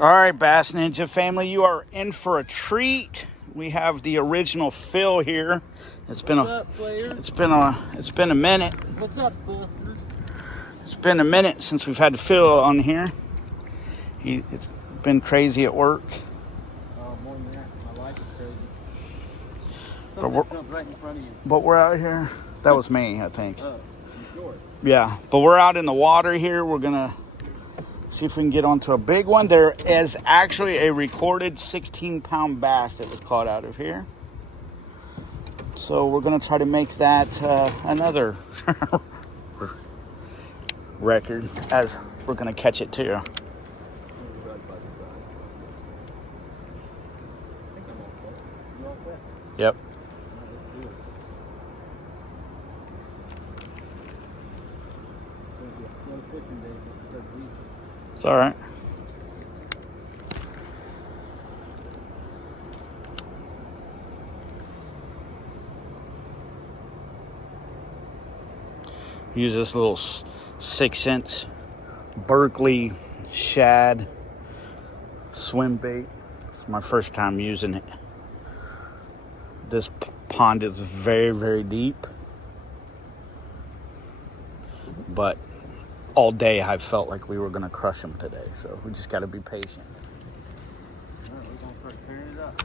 All right, Bass Ninja family, you are in for a treat. We have the original Phil here. It's been it's been a minute. What's up, listeners? It's been a minute since we've had Phil on here. It's been crazy at work. Oh, more than that, my life is crazy. But we're, right in front of you. but we're out here. That was me, I think. You sure? Yeah, but we're out in the water here. We're gonna see if we can get onto a big one. There is actually a recorded 16-pound bass that was caught out of here. So we're going to try to make that another record as we're going to catch it too. Yep. It's all right. Use this little 6-inch Berkeley shad swim bait. It's my first time using it. This pond is very, very deep, but all day I felt like we were going to crush them today, so we just got to be patient. All right, we're going to start tearing it up.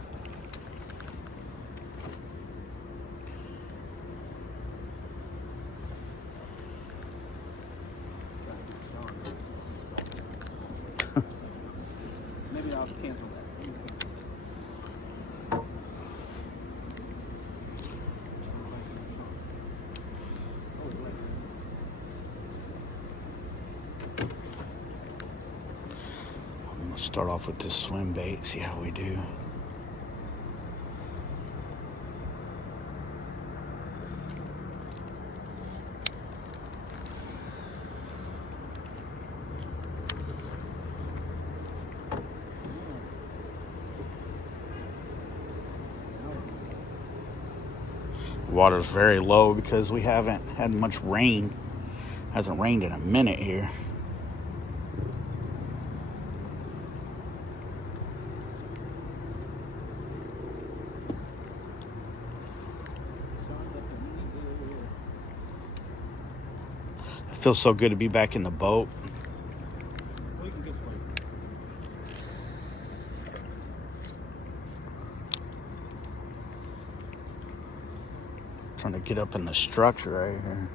Maybe I'll cancel that. I'm going to start off with this swim bait, see how we do. Water's very low because we haven't had much rain. Hasn't rained in a minute here. It feels so good to be back in the boat. Trying to get up in the structure right here.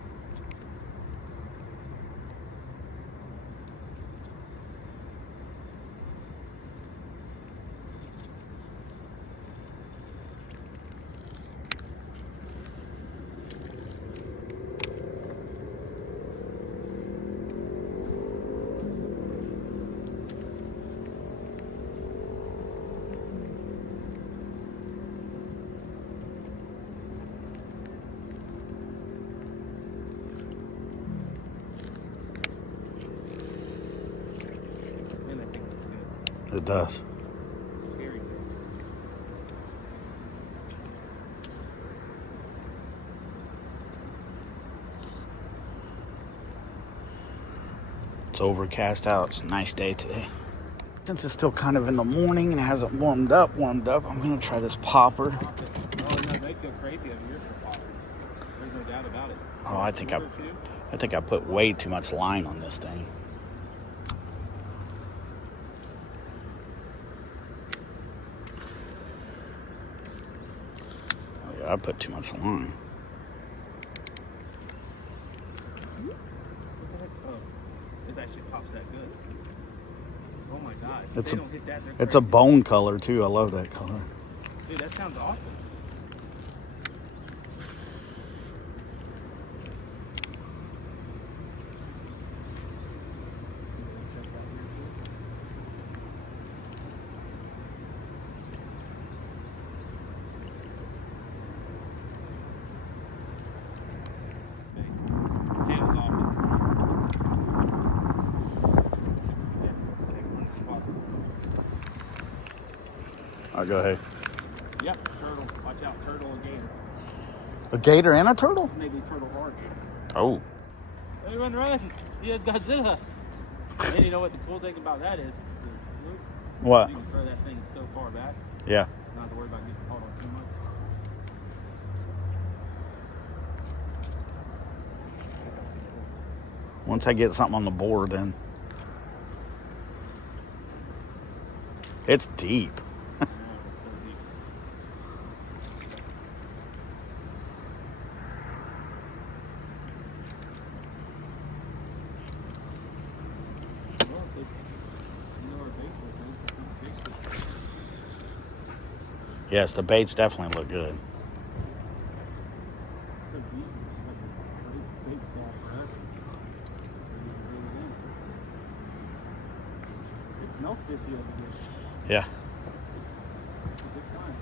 It does. Scary. It's overcast out. It's a nice day today. Since it's still kind of in the morning and it hasn't warmed up, I'm going to try this popper. Oh, no, they go crazy over here for poppers. There's no doubt about it. Oh, I think I put way too much line on this thing. Oh, yeah, I put too much line. It actually pops that good. Oh my God. It's a bone color too. I love that color. Dude, that sounds awesome. Tails off. I'll go ahead. Yep, turtle. Watch out, turtle and gator. A gator and a turtle? Maybe turtle or gator. Oh. Hey, run. He has Godzilla. And you know what the cool thing about that is? What? You can throw that thing so far back, Yeah. not have to worry about getting caught on too much. Once I get something on the board, then it's deep. Yeah, it's so deep. Well, you know our bait was, right? It's not big. Yes, the baits definitely look good. So deep, it's like a big fat crack. It smells fishy over here. Yeah. It's a good time.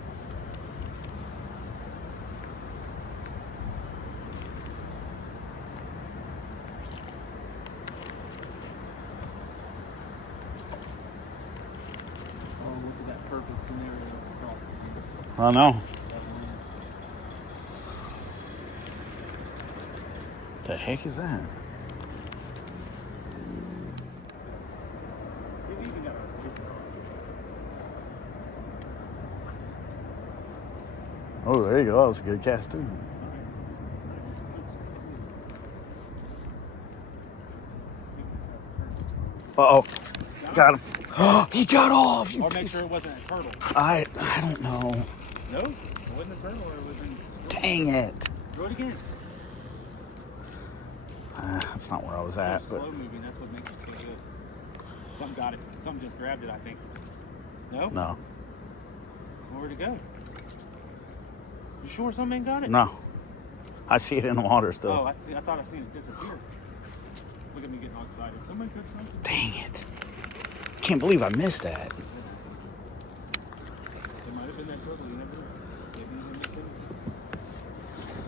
Oh, look at that perfect scenario of the cross. I know. The heck is that? Oh, there you go. That was a good cast, too. Uh-oh. Got him. Oh, he got off. You Or make piece. sure it wasn't a turtle. I don't know. No, it wasn't a turtle. Or it wasn't. Dang it. Throw it again. That's not where I was at. Slow But moving. That's what makes it so good. Something got it. Something just grabbed it, I think. No? no. Where'd it go? You sure something got it? No. I see it in the water still. Oh, I thought I seen it disappear. Look at me getting all excited. Somebody cook something? Dang it. Can't believe I missed that. It might have been that turtle. You never know. Maybe he's in this thing.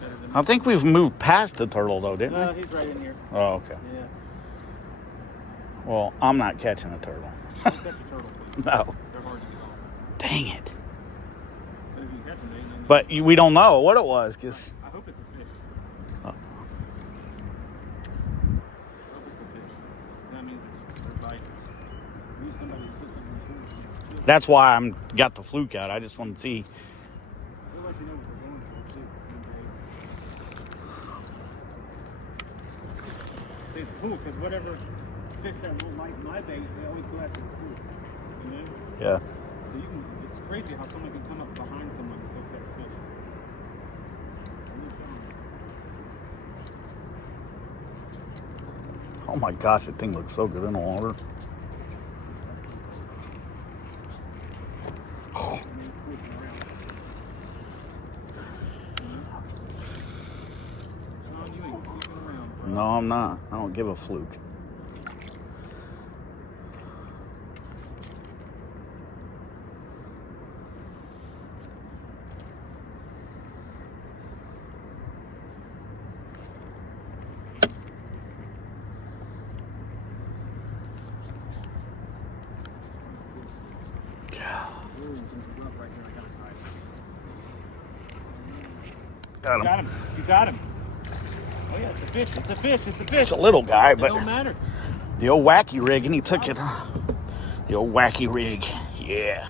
Better than I think we've moved past the turtle, though, didn't No, we? he's right in here. Oh, okay. Yeah. Well, I'm not catching a turtle. Don't catch a turtle, please. No. They're hard to get off. Dang it. But if you catch them, then But we don't know what it was, because... I hope it's a fish. Oh. I hope it's a fish. That means it's right. We need somebody to put something in the pool. That's why I'm got the fluke out. I just want to see. They'll let you know what they're going for, too. See, it's cool, because whatever fish that won't like my bait, they always go after the food. You know? Yeah. So you can, it's crazy how someone can come up behind someone and still catch a fish. Oh my gosh, that thing looks so good in the water. No, I'm not. I don't give a fluke. Got him. Got him. You got him. Oh yeah, it's a fish. It's a fish. It's a fish. It's a little guy, It but don't matter. the old wacky rig, and he took it. The old wacky rig. Yeah.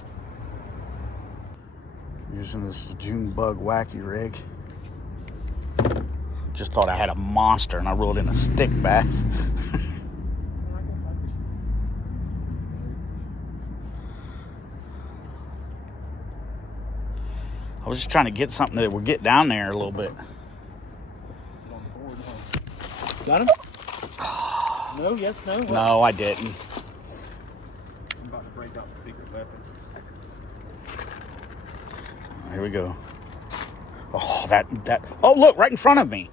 Using this June bug wacky rig. Just thought I had a monster, and I rolled in a stick bass. I was just trying to get something that would get down there a little bit. Got him? No, yes, no. What? No, I didn't. I'm about to break out the secret weapon. Here we go. Oh, that. Oh, look, right in front of me.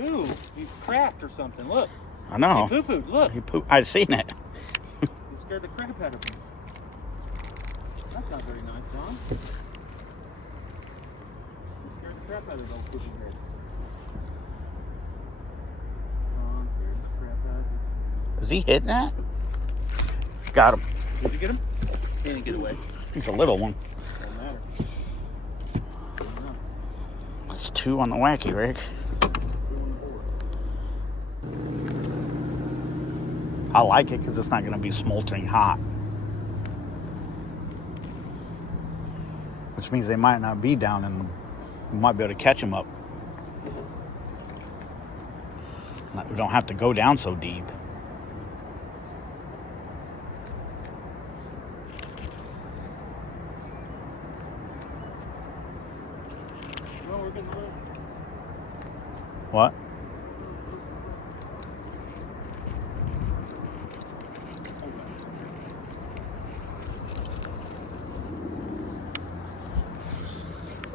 Ooh, he crapped or something. Look. I know. He poo-pooed. Look. He pooped. I'd seen it. He scared the crap out of me. That's not very nice, John. He scared the crap out of his old pooping head. Oh, I'm scared the crap out of you. Is he hitting that? Got him. Did you get him? He didn't get away. He's a little one. Don't matter. That's two on the wacky rig. I like it because it's not going to be smoldering hot. which means they might not be down and we might be able to catch them up. We don't have to go down so deep. Well, we're getting a little... What?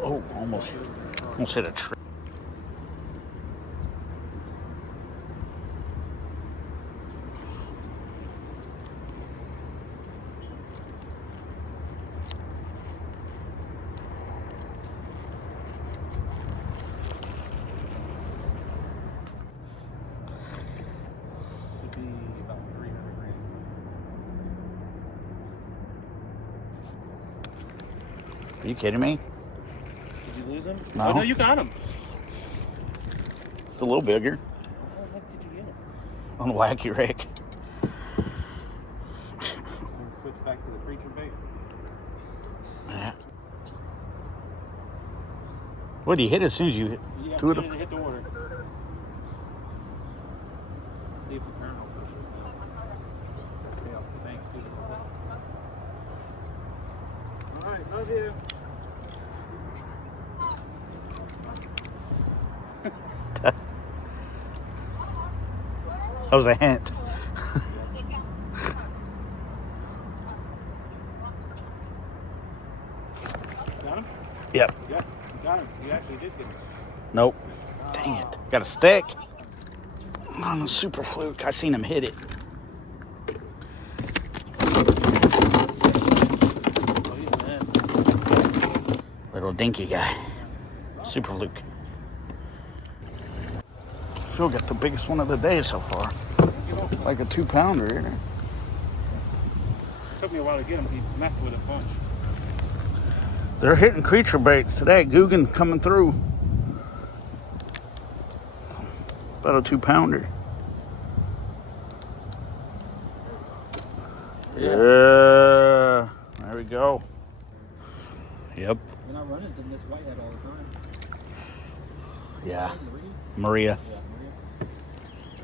Oh, almost hit a tree. Should be about 300 grand. Are you kidding me? Did you lose him? No. Oh, no, you got him. It's a little bigger How the heck did you get him? on the wacky rig. Switch back to the preacher bait. Yeah. What did he hit as soon as you hit? Yeah, Two as of soon them? as it hit the water. See if the current will push this now. Stay off the bank too a little bit. Alright, love you. That was a hint. Got him? Yep. Yeah, you got him. You actually did get him. Nope. Dang it. Got a stick. On a super fluke. I seen him hit it. Oh, he's an end. Little dinky guy. Super fluke. Phil got the biggest one of the day so far. Like a 2-pounder here. Took me a while to get him. He messed with a bunch. They're hitting creature baits today. Guggen coming through. About a 2-pounder. Yeah. There we go. Yep. We're not running to this whitehead all the time. Yeah. Yeah, Maria. Maria. I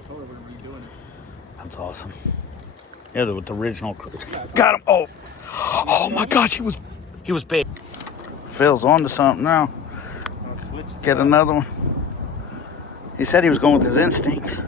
told her we're going to be doing it. That's awesome. Yeah, with the original crew. Got him. Oh. Oh my gosh, he was big. Phil's on to something now. Get another one. He said he was going with his instincts.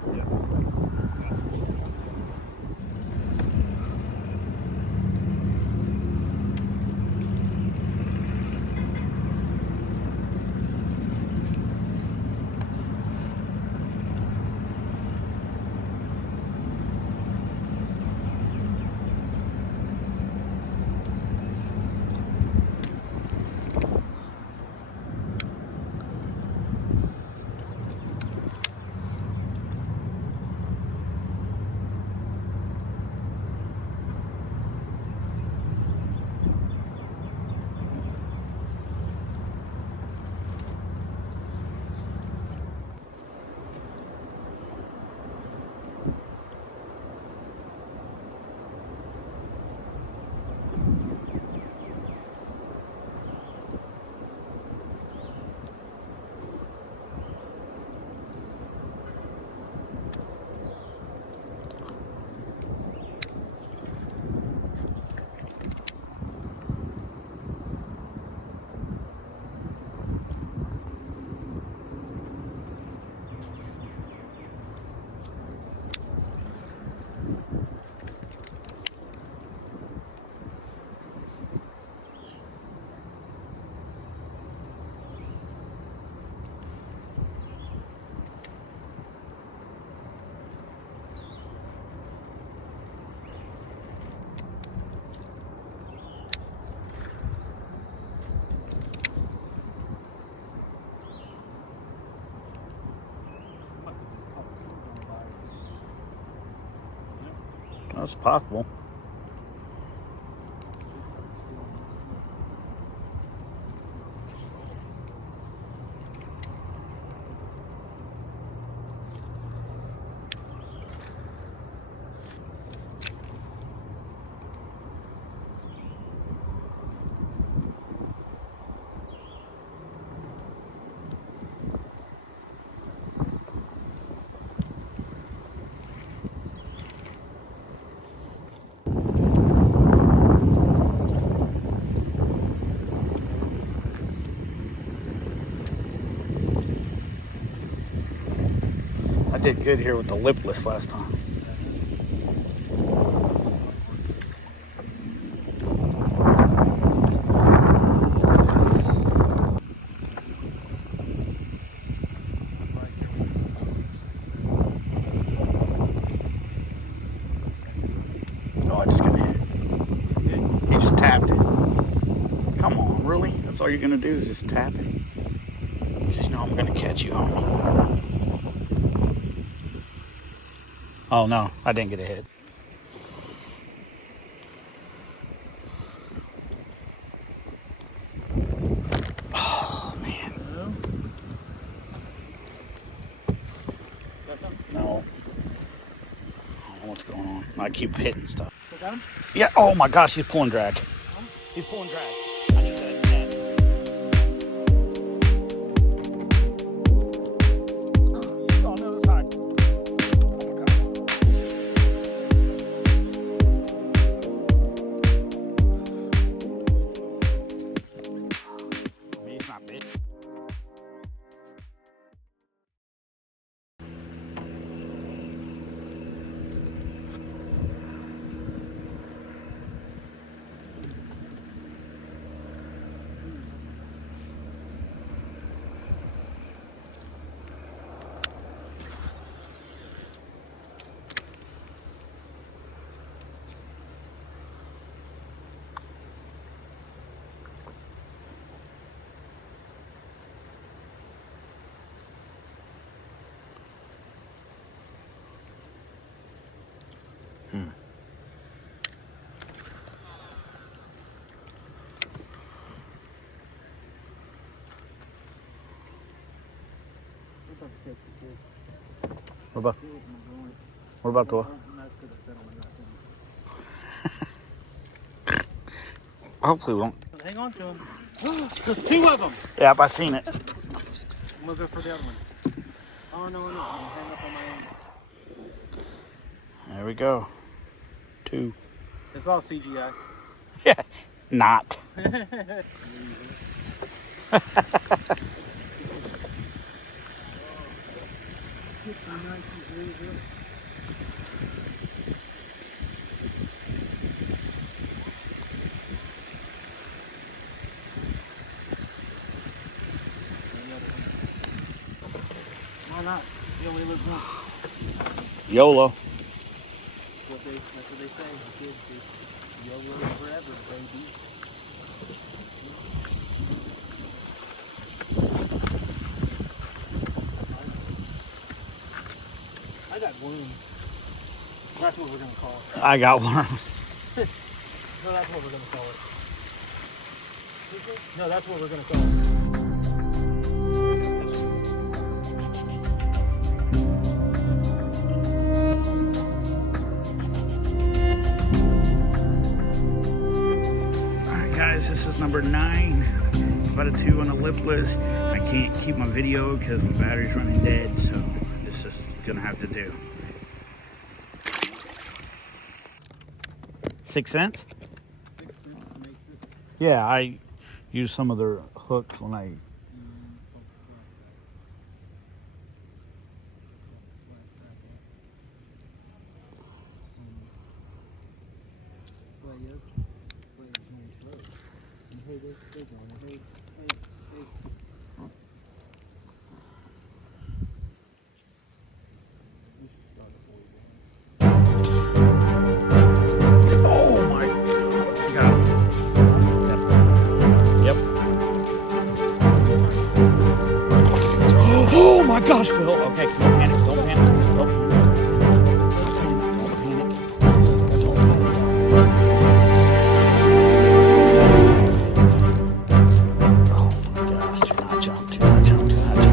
That's possible. did good here with the lipless last time. Oh, I just got hit. He just tapped it. Come on, really? That's all you're gonna do is just tap it? Because you know I'm gonna catch you, homie. Oh no, I didn't get a hit. Oh man. No. I don't know what's going on. I keep hitting stuff. Got him? Yeah, oh my gosh, he's pulling drag. He's pulling drag. I need that net. Oh, on the other side. Oh my gosh. Maybe it's not big. What about the? Hopefully we won't. Hang on to him. There's two of them. Yep, I seen it. I'm gonna go for the other one. Oh no, I'm gonna hang up on my end. There we go. 2. It's all CGI. Yeah, not. Why not? You only live once. YOLO. That's what they say. The kids do. YOLO forever, baby. I got worms. That's what we're gonna call it. I got worms. No, that's what we're gonna call it. No, that's what we're gonna call it. Guys, this is number 9. About a 2 on the lipless. I can't keep my video because my battery's running dead, so this is gonna have to do. 6 cents? Yeah, I use some of their hooks when I. Oh my God. Got him. Yep. Oh my gosh, Phil. Okay, don't panic. Don't panic. Don't panic. Don't panic. Oh my gosh, do not jump. Do not jump. Do not jump.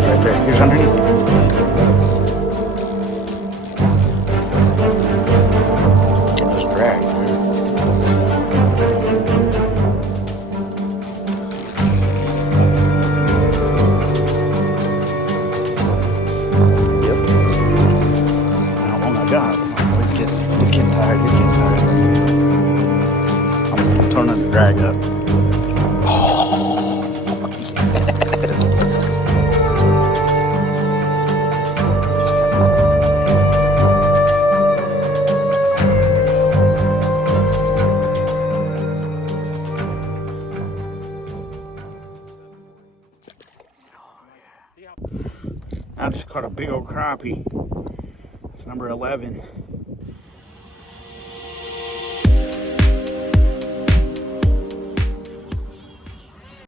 Right there. Here's underneath you. Getting this drag, dude. I just caught a big old crappie. It's number 11.